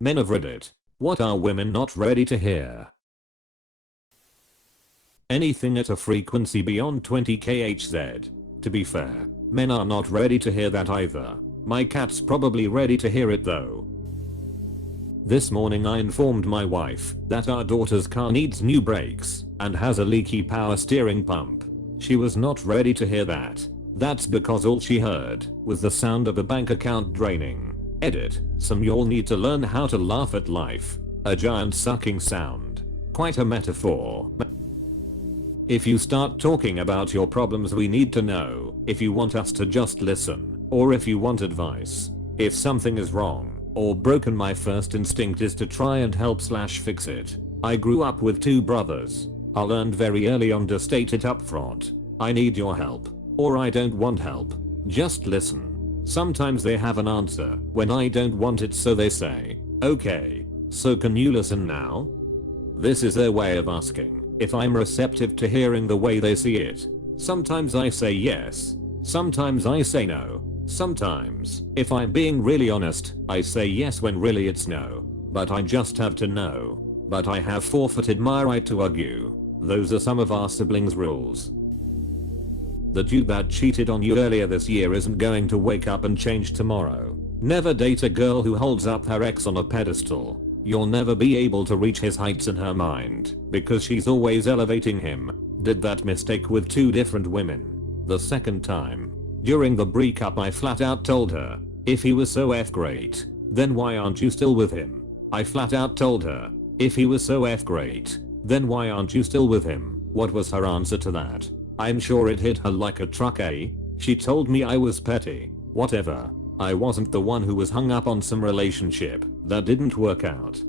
Men of Reddit. What are women not ready to hear? Anything at a frequency beyond 20 kHz. To be fair, men are not ready to hear that either. My cat's probably ready to hear it though. This morning I informed my wife that our daughter's car needs new brakes and has a leaky power steering pump. She was not ready to hear that. That's because all she heard was the sound of a bank account draining. Edit. Some y'all need to learn how to laugh at life. A giant sucking sound. Quite a metaphor. If you start talking about your problems, we need to know if you want us to just listen or if you want advice. If something is wrong or broken, my first instinct is to try and help/fix it. I grew up with two brothers. I learned very early on to state it up front. I need your help, or I don't want help. Just listen. Sometimes they have an answer when I don't want it, so they say, okay, so can you listen now? This is their way of asking if I'm receptive to hearing the way they see it. Sometimes I say yes. Sometimes I say no. Sometimes, if I'm being really honest, I say yes when really it's no. But I just have to know. But I have forfeited my right to argue. Those are some of our siblings' rules. The dude that cheated on you earlier this year isn't going to wake up and change tomorrow. Never date a girl who holds up her ex on a pedestal. You'll never be able to reach his heights in her mind because she's always elevating him. Did that mistake with two different women. The second time, during the breakup, I flat out told her, if he was so great, then why aren't you still with him? I flat out told her, if he was so great, then why aren't you still with him? What was her answer to that? I'm sure it hit her like a truck, eh? She told me I was petty. Whatever. I wasn't the one who was hung up on some relationship that didn't work out.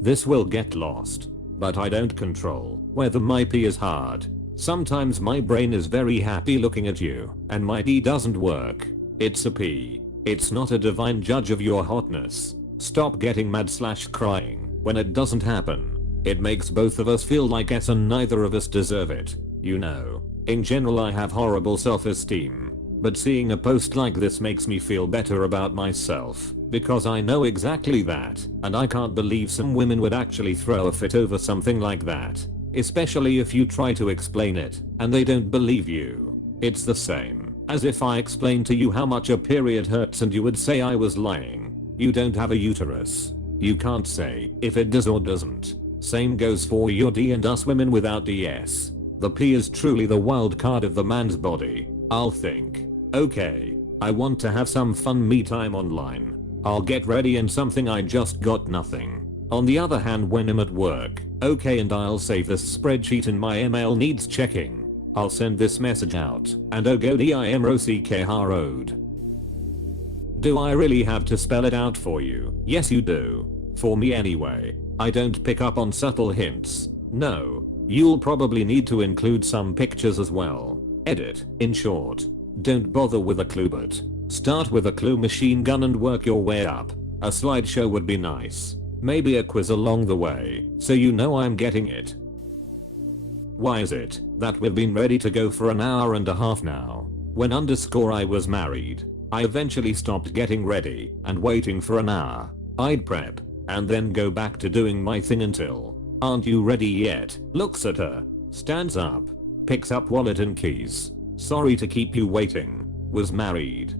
This will get lost, but I don't control whether my P is hard. Sometimes my brain is very happy looking at you, and my D doesn't work. It's a P. It's not a divine judge of your hotness. Stop getting mad/crying when it doesn't happen. It makes both of us feel like S and neither of us deserve it. You know, in general I have horrible self-esteem. But seeing a post like this makes me feel better about myself, because I know exactly that, and I can't believe some women would actually throw a fit over something like that. Especially if you try to explain it, and they don't believe you. It's the same as if I explained to you how much a period hurts and you would say I was lying. You don't have a uterus. You can't say if it does or doesn't. Same goes for your D and us women without DS. The P is truly the wild card of the man's body. I'll think, okay, I want to have some fun me time online. I'll get ready and something I just got nothing. On the other hand, when I'm at work, okay, and I'll save this spreadsheet and my email needs checking. I'll send this message out and oh go DIMROCK road. Do I really have to spell it out for you? Yes you do. For me anyway. I don't pick up on subtle hints. No. You'll probably need to include some pictures as well. Edit. In short, don't bother with a clue, but start with a clue machine gun and work your way up. A slideshow would be nice. Maybe a quiz along the way, so you know I'm getting it. Why is it that we've been ready to go for an hour and a half now? When I was married, I eventually stopped getting ready and waiting for an hour. I'd prep and then go back to doing my thing until, aren't you ready yet? Looks at her, stands up, picks up wallet and keys. Sorry to keep you waiting. Was married.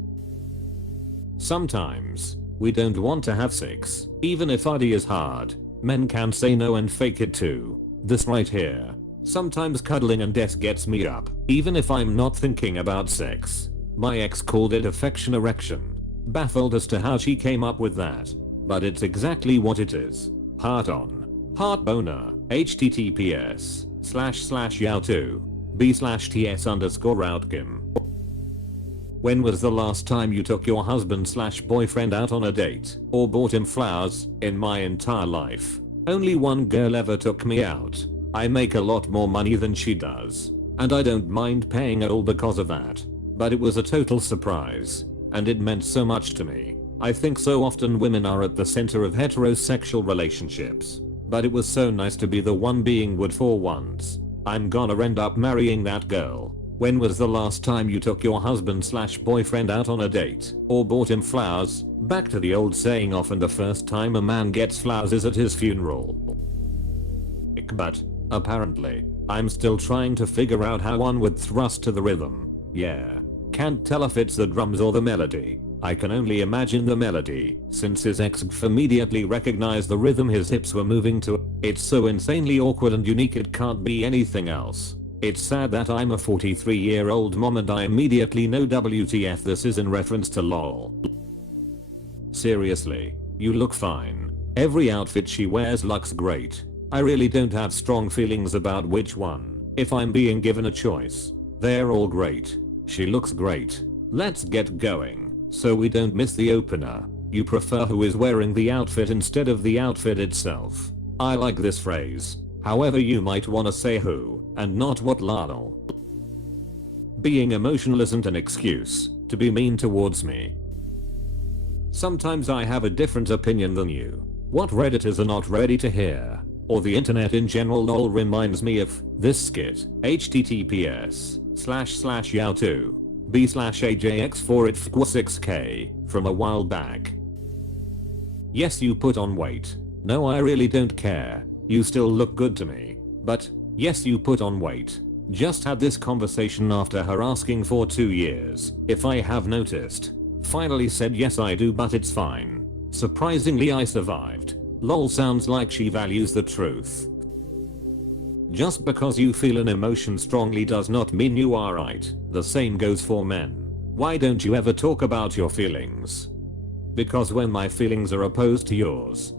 Sometimes we don't want to have sex, even if ID is hard. Men can say no and fake it too. This right here. Sometimes cuddling and death gets me up, even if I'm not thinking about sex. My ex called it affection erection. Baffled as to how she came up with that. But it's exactly what it is. Heart on. Heart boner. https://yow2 b/ts_outcome. When was the last time you took your husband/boyfriend out on a date or bought him flowers? In my entire life, only one girl ever took me out. I make a lot more money than she does, and I don't mind paying it all because of that. But it was a total surprise, and it meant so much to me. I think so often women are at the center of heterosexual relationships, but it was so nice to be the one being good for once. I'm gonna end up marrying that girl. When was the last time you took your husband/boyfriend out on a date or bought him flowers? Back to the old saying, often the first time a man gets flowers is at his funeral. But apparently, I'm still trying to figure out how one would thrust to the rhythm. Yeah. Can't tell if it's the drums or the melody. I can only imagine the melody, since his ex immediately recognized the rhythm his hips were moving to. It's so insanely awkward and unique it can't be anything else. It's sad that I'm a 43-year-old mom and I immediately know WTF this is in reference to LOL. Seriously, you look fine. Every outfit she wears looks great. I really don't have strong feelings about which one, if I'm being given a choice. They're all great. She looks great. Let's get going, so we don't miss the opener. You prefer who is wearing the outfit instead of the outfit itself. I like this phrase. However, you might wanna say who, and not what. Lol. Being emotional isn't an excuse to be mean towards me. Sometimes I have a different opinion than you. What Redditors are not ready to hear, or the internet in general. Lol reminds me of this skit. https://yao2b/ajx4it6k from a while back. Yes, you put on weight. No, I really don't care. You still look good to me. But yes, you put on weight. Just had this conversation after her asking for 2 years if I have noticed. Finally said yes I do, but it's fine. Surprisingly I survived. Lol sounds like she values the truth. Just because you feel an emotion strongly does not mean you are right. The same goes for men. Why don't you ever talk about your feelings? Because when my feelings are opposed to yours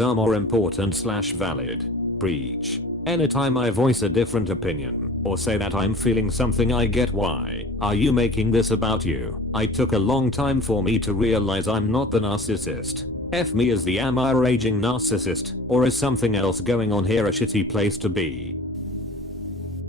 are more important/valid. Preach. Anytime I voice a different opinion, or say that I'm feeling something, I get why are you making this about you? I took a long time for me to realize I'm not the narcissist. F me as the am I raging narcissist, or is something else going on here a shitty place to be?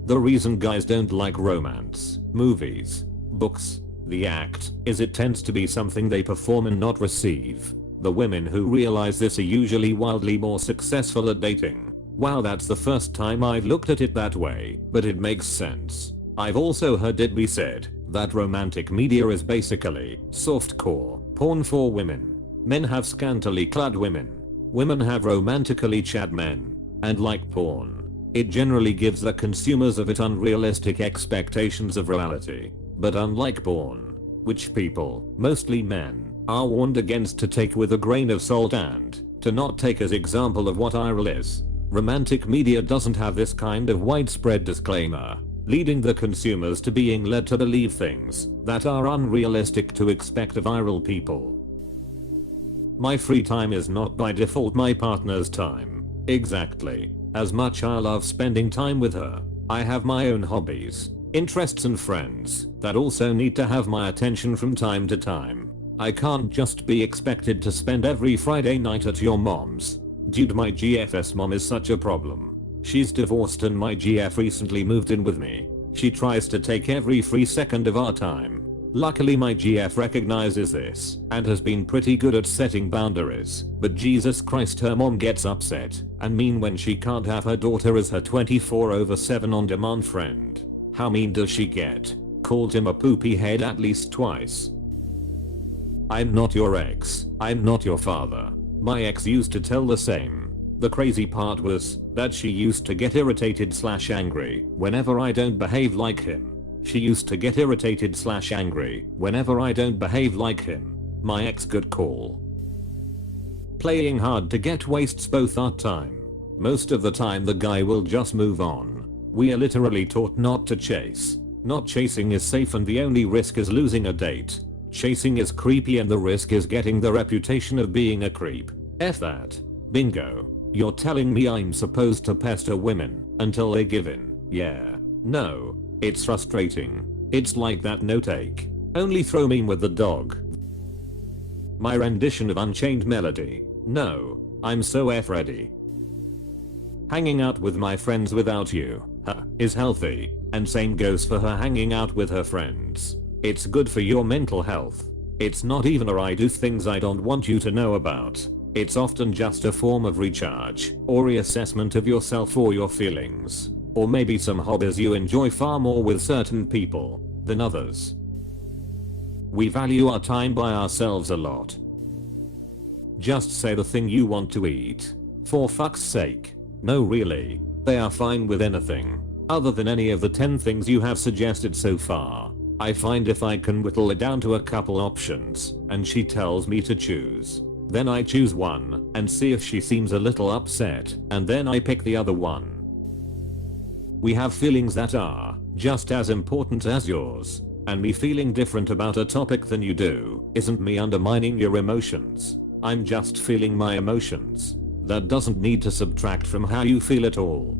The reason guys don't like romance, movies, books, the act, is it tends to be something they perform and not receive. The women who realize this are usually wildly more successful at dating. Wow, that's the first time I've looked at it that way, but it makes sense. I've also heard it be said that romantic media is basically softcore porn for women. Men have scantily clad women. Women have romantically chad men. And like porn, it generally gives the consumers of it unrealistic expectations of reality. But unlike porn, which people, mostly men, are warned against to take with a grain of salt and to not take as example of what IRL is, romantic media doesn't have this kind of widespread disclaimer, leading the consumers to being led to believe things that are unrealistic to expect of IRL people. My free time is not by default my partner's time. Exactly. As much I love spending time with her, I have my own hobbies, interests and friends that also need to have my attention from time to time. I can't just be expected to spend every Friday night at your mom's. Dude, my GF's mom is such a problem. She's divorced and my GF recently moved in with me. She tries to take every free second of our time. Luckily my GF recognizes this and has been pretty good at setting boundaries, but Jesus Christ, her mom gets upset and mean when she can't have her daughter as her 24/7 on-demand friend. How mean does she get? Called him a poopy head at least twice. I'm not your ex. I'm not your father. My ex used to tell the same. The crazy part was that she used to get irritated/angry whenever I don't behave like him. She used to get irritated/angry whenever I don't behave like him. My ex, good call. Playing hard to get wastes both our time. Most of the time the guy will just move on. We are literally taught not to chase. Not chasing is safe and the only risk is losing a date. Chasing is creepy and the risk is getting the reputation of being a creep. F that. Bingo. You're telling me I'm supposed to pester women until they give in? Yeah. No. It's frustrating. It's like that no take. Only throw me with the dog. My rendition of Unchained Melody. No. I'm so F ready. Hanging out with my friends without you, is healthy, and same goes for her hanging out with her friends. It's good for your mental health. It's not even a I do things I don't want you to know about. It's often just a form of recharge or reassessment of yourself or your feelings. Or maybe some hobbies you enjoy far more with certain people than others. We value our time by ourselves a lot. Just say the thing you want to eat. For fuck's sake. No really. They are fine with anything. Other than any of the 10 things you have suggested so far. I find if I can whittle it down to a couple options and she tells me to choose, then I choose one and see if she seems a little upset and then I pick the other one. We have feelings that are just as important as yours, and me feeling different about a topic than you do isn't me undermining your emotions. I'm just feeling my emotions. That doesn't need to subtract from how you feel at all.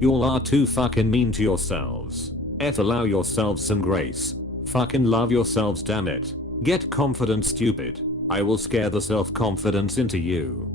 Y'all are too fucking mean to yourselves. Allow yourselves some grace. Fucking love yourselves, damn it. Get confident, stupid. I will scare the self-confidence into you.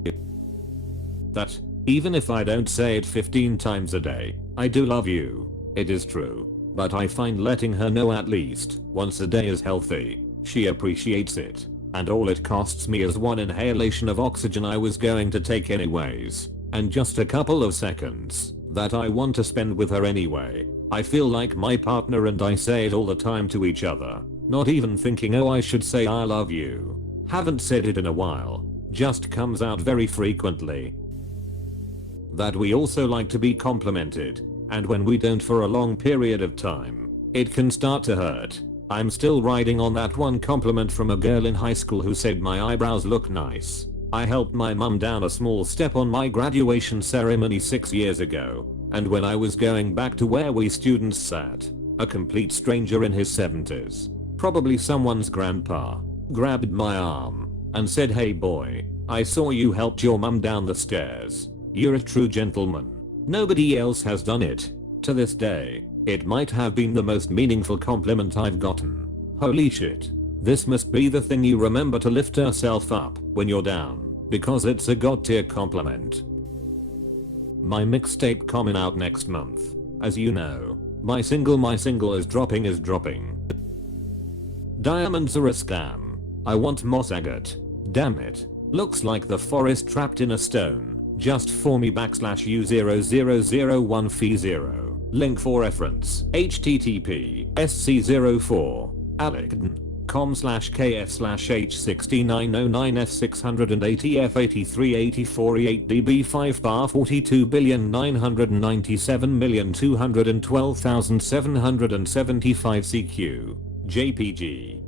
That, even if I don't say it 15 times a day, I do love you. It is true. But I find letting her know at least once a day is healthy. She appreciates it. And all it costs me is one inhalation of oxygen I was going to take anyways. And just a couple of seconds that I want to spend with her anyway. I feel like my partner and I say it all the time to each other. Not even thinking, oh, I should say I love you. Haven't said it in a while. Just comes out very frequently. That we also like to be complimented. And when we don't for a long period of time, it can start to hurt. I'm still riding on that one compliment from a girl in high school who said my eyebrows look nice. I helped my mum down a small step on my graduation ceremony 6 years ago, and when I was going back to where we students sat, a complete stranger in his 70s, probably someone's grandpa, grabbed my arm and said, "Hey boy, I saw you helped your mum down the stairs. You're a true gentleman. Nobody else has done it." To this day, it might have been the most meaningful compliment I've gotten. Holy shit. This must be the thing you remember to lift yourself up when you're down, because it's a god tier compliment. My mixtape coming out next month. As you know, my single is dropping. Diamonds are a scam. I want moss agate. Damn it. Looks like the forest trapped in a stone. Just for me /U0001 fee 0. Link for reference. http sc04 alecton.com/kf/h6909f680f8384e8db 5 42,997,212,775 cq jpg